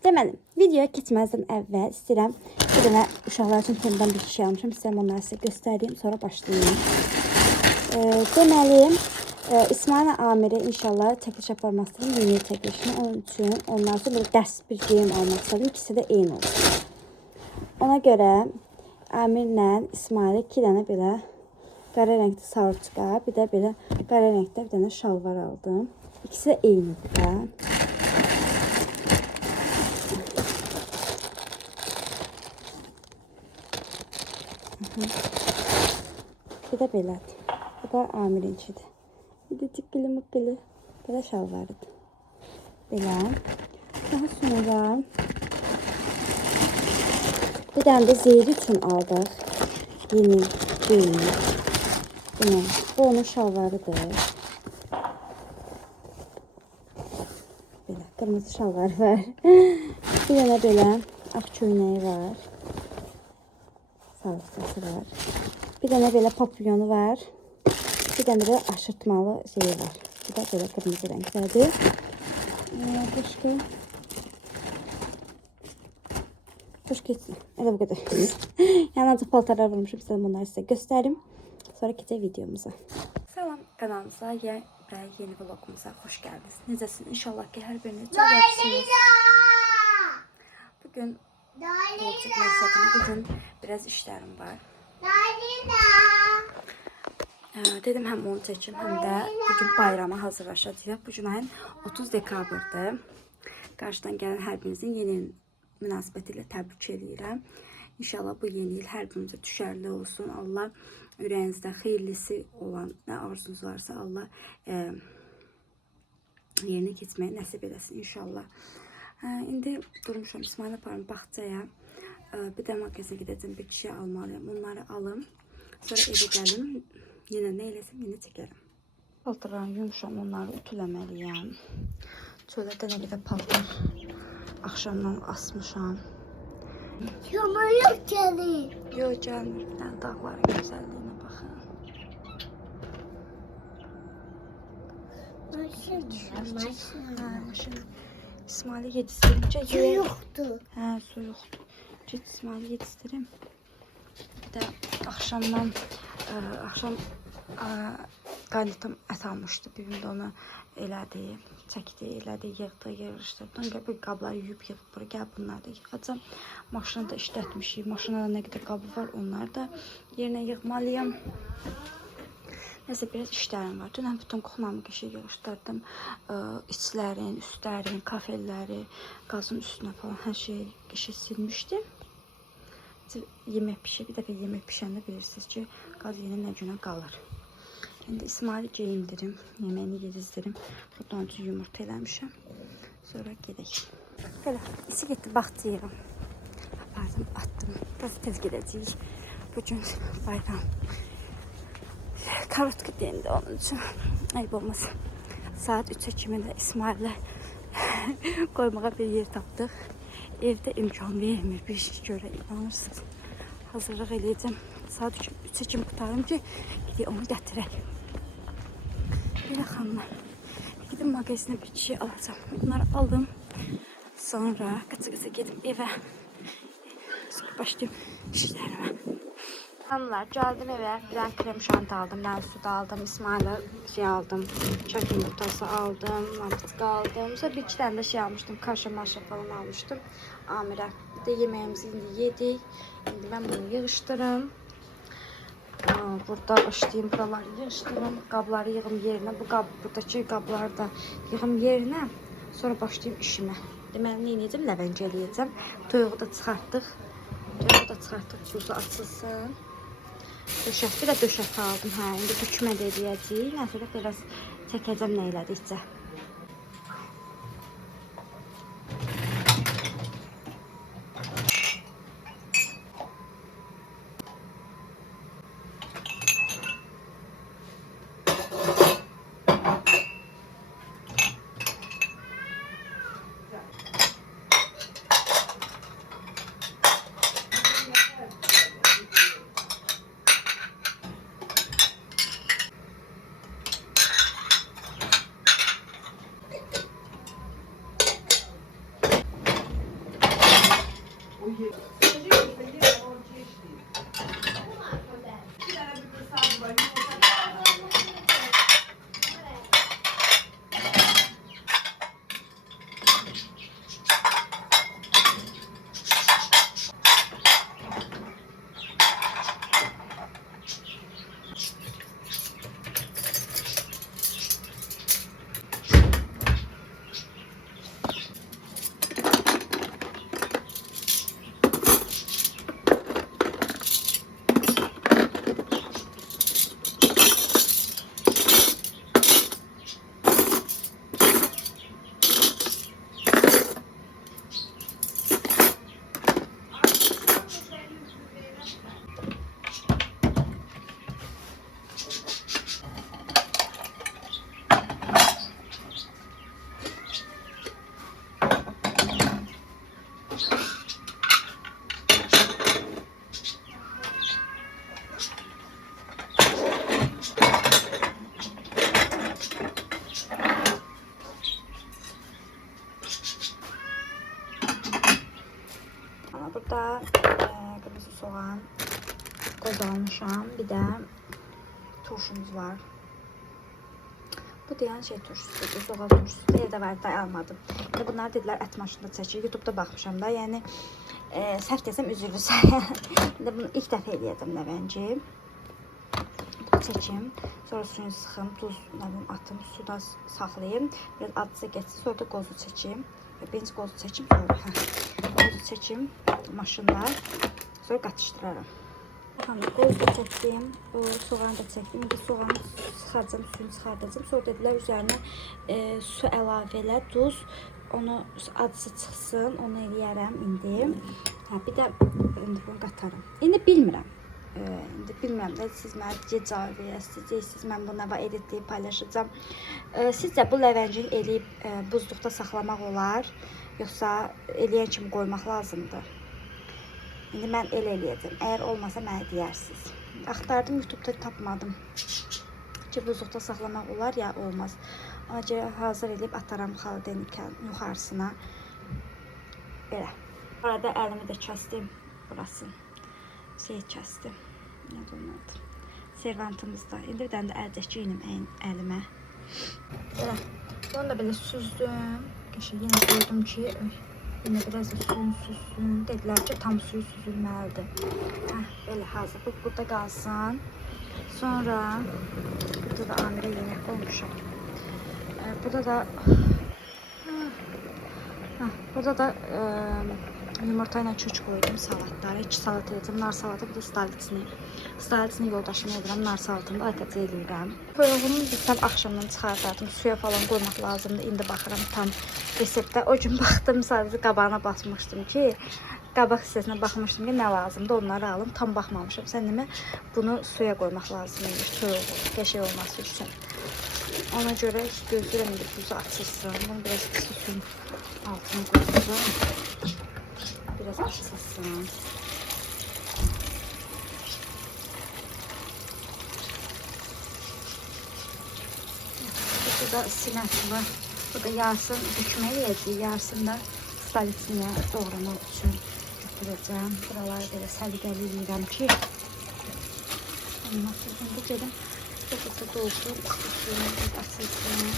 Deməli, videoya keçməzdən əvvəl istəyirəm bir dənə uşaqlar üçün Temdən bir şey almışam. İstəyirəm onları sizə göstəreyim, sonra başlayayım. Deməli, İsmail Amirə inşallah çəkiliş aparmasının yeni çəkilişini, onun üçün onlar üçün böyle dərs bir geyim almaq istedim. İkisi də eyni olsun. Ona görə Amirlə İsmail'e 2 dənə belə qara rəngli sarıqca, bir də belə qara rəngdə bir dənə şalvar aldım. İkisi də eynidir də. Bir də belədir. Bu da Amirinkidir. Bir də tıqqılı mıqqılı belə şalvarıdır. Belə. Daha sonra bir dənə də Zeyri üçün aldıq. Yeni geyini. Bu onun şalvarıdır. Belə qırmızı şalvarı var. Bir dənə belə ağ köynəyi var. Salçası var. Bir dənə belə papyonu var. Bir dənə də aşırtmalı şeyi var. Bu da belə qırmızı rəngdədir. Başqa. Xoş getsin. Elə bu qədər. Yəni ancaq paltarlar vurmuşum. İstədim bunları sizə göstərim. Sonra keçək videomuza. Salam kanalımıza və yeni vlogumuza xoş gəldiniz. Necəsiniz? İnşallah ki hər biriniz çox yaxşısınız. Bugün vlog çəkmək istədim. Bugün biraz işlərim var. Dedim həm onu çəkim, həm də bugün bayrama hazırlaşacağıq. Bugün ayın 30 dekabrdır. Qarşıdan gələn hər birinizin yeni il münasibəti ilə təbrik edirəm. İnşallah bu yeni il hər birinizə düşərli olsun. Allah ürəyinizdə xeyirlisi olan nə arzunuz varsa Allah yerinə keçməyi nəsib eləsin inşallah. İndi durmuşam İsmail aparım bağçaya. Bir də mağazaya gedəcəm, bir şey almalıyım. Onları alım. Sonra evə gəlim. Yenə nə eləsəm, yenə çəkərəm. Paltarlarını yumuşam, onları ütüləməliyəm. Çölədən bir də paltar axşamdan asmışam. Kömürlük gəlir. Yox, gəlmir. Bir dənə dağların gözəlliyinə baxın. Maşın. İsmail'i yetiştirince Su yoxdur. Hə, su yoxdur. Get İsmail'i yetiştirim. Bir də axşam qaynatam ət almışdı. Bibim də onu elədi, çəkdi, elədi, yığdı, yığışdırdı. Sonra bu qabları yuyub yığıb bura gəl bunları da yığacam. Maşını da işlətmişik. Maşında nə qədər qabı var, onları da yerinə yığmalıyam. Nəsə biraz işlərim var. Dünən bütün kuxmamı qəşəng yığışdırdım. İçlərin, üstlərin, kafelləri, qazın üstünə falan hər şey qəşəng silmişdim. Yemək pişir. Bir dəfə yemək pişəndə bilirsiniz ki, qaz yenə nə günə qalır. İndi İsmail'i geyindirim, yeməyini yedizdirim. Buradan üçün yumurta eləmişəm. Sonra gedək. Belə, isi getdi, baxcayıram. Apardım, attım. Biraz tez gedəcəyik. Bugün bayram. Karotka deyəndə onun üçün ayıb olmaz. Saat 3'ə kimi də İsmail'lə qoymağa bir yer tapdıq. Evdə imkan vermir bir şey görə, inanırsınız. Hazırlıq eləyəcəm. Saat 3'ə kimi qutarım ki, gidib onu gətirək. Belə xanımlar, gidib mağazinə bir şey alacağım. Bunları aldım. Sonra qaça-qaça gedib evə. Sonra başlayayım işlərimə. Xanımlar, gəldim evə. Bir dənə krem şanti aldım, ben su da aldım. İsmail'e şey aldım, çörək yumurtası aldım, mantıqı aldım. Sonra bir iki dənə də şey almışdım, kaşa maşa falan almışdım. Amirə. Bir de yemeğimizi indi yedik. İndi ben bunu yığışdırım. Burada başlayayım, buraları yığışdırım. Qabları yığım yerinə. Buradakı qabları da yığım yerinə. Sonra başlayayım işimə. Deməli, nə edəcəm? Ləvəncə eləyəcəm. Toyuğu da çıxartdıq. Toyuğu da çıxartdıq, buzu açılsın. Döşək, bir də döşək aldım. Hə, indi bükmə də eləyəcəyik. Nəsə də biraz çəkəcəm nə elədikcə. Burada kırmızı soğan qozalmışam. Bir də turşumuz var. Bu deyən şey turşusudur, soğan turşusu. Evdə var, dayanmadım. Bunlar dedilər ət maşında çəkir. YouTube'da baxmışam da, yəni səhv desəm üzrünüz. İndi bunu ilk dəfə eləyəcəm nəvənci. Çəkim, sonra suyunu sıxım, tuz atım, suda saxlayayım. Biraz acısı geçsin, sonra da qozu çəkim. Birinci qozu çəkim, sonra qozu çəkim maşında, sonra qatışdıraram. Qozu da çəkdim, soğanı da çəkdim. İndi soğanı sıxacam, suyunu çıxardacam. Sonra dedilər üzərinə su əlavə elə, duz, onu acısı çıxsın, onu eləyərəm indi. Bir də indi bunu qatarım. İndi bilmirəm. İndi bilmirəm də siz mənə cavab verəsiniz. Siz mən bunu nə editləyib paylaşacağam. Sizcə bu ləvəncini eləyib buzluqda saxlamaq olar, yoxsa eləyən kimi qoymaq lazımdır? İndi mən elə eləyəcəm. Əgər olmasa mənə deyərsiniz. Axtardım, YouTube'da tapmadım ki, buzluqda saxlamaq olar ya olmaz. Ona görə hazır edib ataram xalodilnikin yuxarısına. Belə. Arada əlimi də kəsdim burasını. Kəsdim. Nədir onun adı? Servantımızda. İndi bir dənə də əl çəkiyim əlimə. Belə. Bunu da belə süzdüm. Qəşəng yenə qoydum ki, yenə biraz da suyun süzsün. Dedilər ki, tam suyu süzülməlidir. Belə hazır. Bu burada qalsın. Sonra burada da amirə yemək qoymuşam. Burada da yumurta ilə çöç qoydum salatları. 2 salat edəcəm. Nar salatı, bir də stalitini. Stalitini yoldaşıma edirəm. Nar salatını da akacı edirəm. Toyuğumu bilsəm axşamdan çıxardardım. Suya falan qoymaq lazımdır. İndi baxıram tam reseptdə. O gün baxdım, sadəcə qabağına basmışdım ki, qabaq hissəsinə baxmışdım ki, nə lazımdır. Onları alım. Tam baxmamışam. Sən demə, bunu suya qoymaq lazımdır. Toyuğu qəşəng olması üçün. Ona görə gözləyirəm indi tuzu açılsın. Bunu biraz suyun altına qoyacağım. Biraz açılsın. Burada sinəsi var. Burada yarısını dökmə eləyəcək. Yarısını da stalitiniyə doğramaq üçün götürəcəm. Buraları belə səliqəli eləyirəm ki, olmasın. Bu gedim. Burada dolsun. Suyunu açılsın.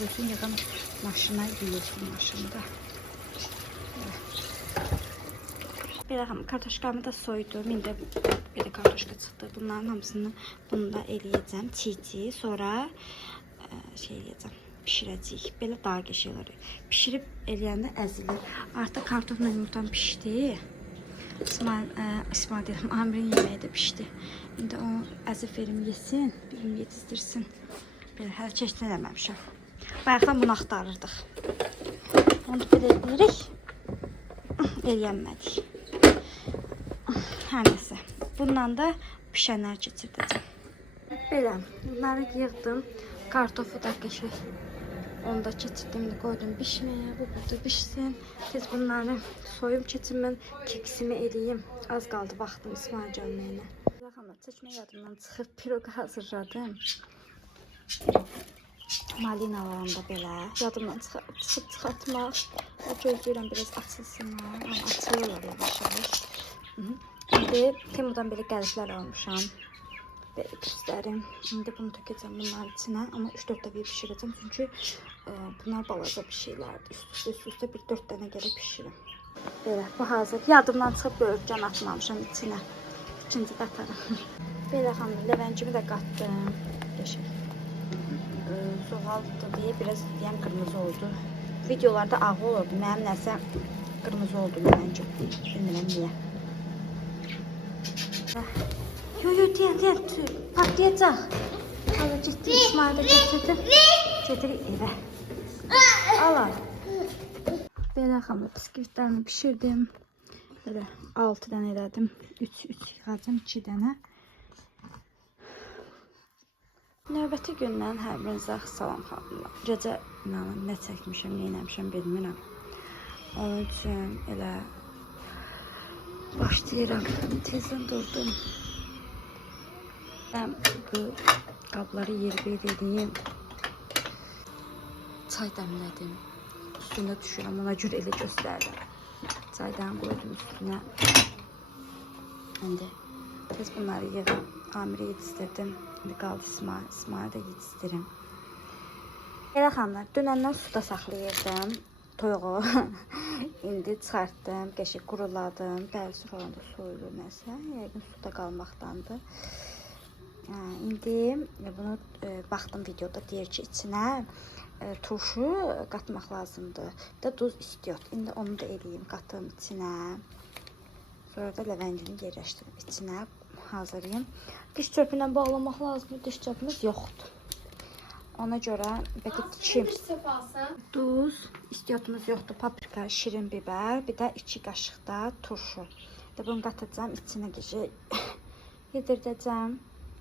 Yosun yığım maşına yiyorsun maşında. Belə kartoşkamı da soydum. İndi belə kartoşka çıxdı. Bunların hamısını bunu da eləyəcəm. Çiğ. Sonra şey eləyəcəm. Pişirəcəyik. Belə daha qəşəng olur. Pişirib eləyəndə əzilir. Artıq kartofla yumurtam pişdi. İsmail dedim, Amirin yeməyi də pişdi. İndi onu əzif verim yesin, birim yetizdirsin. Belə hələ keçdən eləməmişəm. Bayaqdan bunu axtarırdıq. Onu da belə edirik. Eləyənmədik. Hər nəsə. Bundan da pişənlər keçirdəcəm. Belə, bunları yığdım. Kartofu da qəşəng. Onu da keçirdim, qoydum bişməyə. Bu burada bişsin. Tez bunları soyum keçim, mən keksimi eləyim. Az qaldı vaxtım İsmail gəlməyinə. Baxın, çəkmə yadımdan çıxıb piroq hazırladım. malinalarında belə yadımdan çıxartmaq. Gözləyirəm biraz açılsınlar. Amma açılırlar yavaş-yavaş. İndi Temudan belə qəliblər almışam. Belə göstərim. İndi bunu tökəcəm bunların içinə. Amma 3-4 dəfə pişirəcəm. Çünki bunlar balaca bir şeylərdir. Üst-üstə bir 4 dənə gəlib pişirim. Belə, bu hazır. Yadımdan çıxıb böyükcan atmamışam içinə. İkinci qatarım. Belə xanım, ləvəncimi də qatdım. Qəşəng. Zoğaldı deyə biraz deyəm qırmızı oldu. Videolarda ağ olurdu. Mənim nəsə qırmızı oldu ləvəncim. Bilmirəm niyə. Yo, deyən, patlayacaq. Hala ciddi İsmail'də gətirdim. Gedir evə. Al. Belə xanım, biskvitlərimi pişirdim. Belə 6 dənə elədim. 3 yığacam, 2 dənə. Növbəti gündən hər birinizə salam xanımlar. Gecə inanın nə çəkmişəm, nə eləmişəm bilmirəm. Onun üçün elə başlayıram. Tezdən durdum. Mən bu qabları yer-bir edeyim. Çay dəmlədim. Üstünə düşürəm, ona görə elə göstərdim. Çaydan qoydum üstünə. İndi tez bunları yığım. Amirə yedizdirdim. İndi qaldı İsmail'ə də yedizdirim. Elə xanımlar, dünəndən suda saxlayırdım toyuğu. İndi çıxartdım, qəşəng quruladım. Dərisi falan da soyulur nəsə. Yəqin suda qalmaqdandır. İndi bunu baxdım videoda, deyir ki, içinə turşu qatmaq lazımdır. Bir də duz istiyor. İndi onu da eləyim, qatım içinə. Sonra da ləvəncini yerləşdirib içinə hazırlayayım. Diş çöpü ilə bağlamaq lazımdır. Diş çöpümüz yoxdur. Ona görə bəlkə dişim. Duz istiyotumuz yoxdur. Paprika, şirin biber, bir də 2 qaşıq da turşu. Bunu qatacağım içinə yedirdəcəm.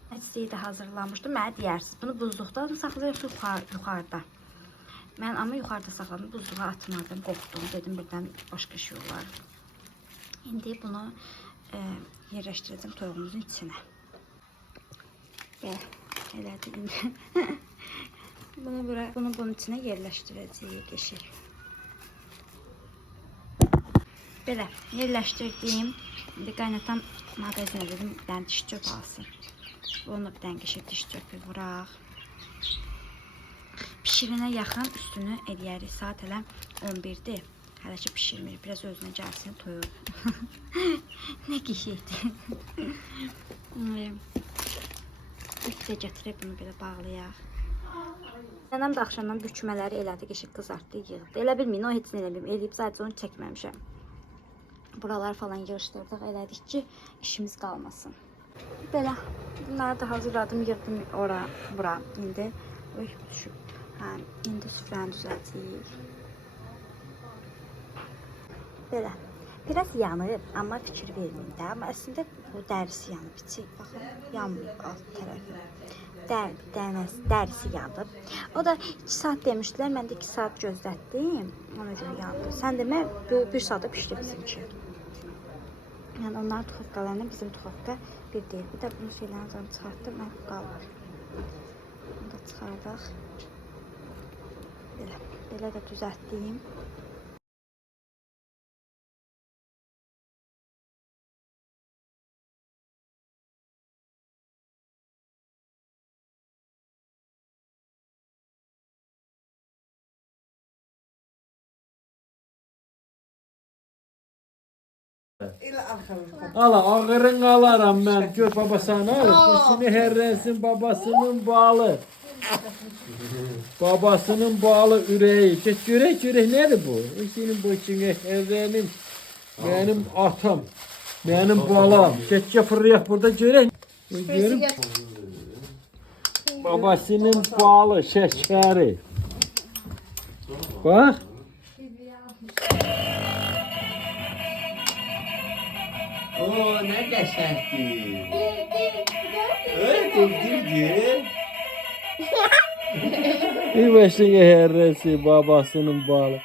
Ətsiyi də hazırlamışdım. Mənə deyərsiniz, bunu buzluqda saxlayırsınız yuxarıda. Mən amma yuxarıda saxladım, buzluğa atmadım, qorxdum. Dedim birdən başqa şey olar. İndi bunu yerləşdirəcəm toyuğumuzun içinə. Elədim indi. Bunu bunun içinə yerləşdirəcəyik qəşəng. Belə yerləşdirdim. İndi qaynatam mağazinə dedim, bir dənə diş çöp alsın. Onu bir dənə qəşəng diş çöpü vuraq. Pişirinə yaxın üstünü eləyərik. Saat elə 11'dir. Hələ ki pişirmir. Biraz özünə gəlsin toyuq. Nə qəşəngdir. Üstə gətirib bunu belə bağlayaq. Nənəm də axşamdan bükmələri elədi, qəşəng qızartdı, yığdı. Elə bilməyin, o heç nə eləməyim. Eləyib sadəcə onu çəkməmişəm. Buralar falan yığışdırdıq, elədik ki, işimiz qalmasın. Belə, bunları da hazırladım, yığdım bura. İndi düşüb. İndi süfrəni düzəltdik. Belə, biraz yanıb, amma fikir verməyin də. Amma əslində bu dərisi yanıb, içi, baxın, yanmıyor alt tərəfi. Dərisi yanıb. O da 2 saat demişdilər, mən də 2 saat gözlətdim, ona görə yandı. Sən demə, bu 1 saata pişdi bizimki. Yəni onların tuxovkalarına bizim tuxovka bir deyil. Bir də bunun şeylərini canım çıxartdım, mən qalır. Bunu da çıxardaq. Belə də düzəltdim. Ala ağırın alaram ben. Gör babasını al. Kusini herrensin babasının balı. Babasının balı üreği. Geç görek nedir bu? Senin bu içine herrenim. Benim atam. Benim balam. Geç fırlayak burada görek. Görüm. Babasının balı şeşkari. Bak. Oo ne qəşəngdir. Öldürdü. Bir başına herresi babasının balı.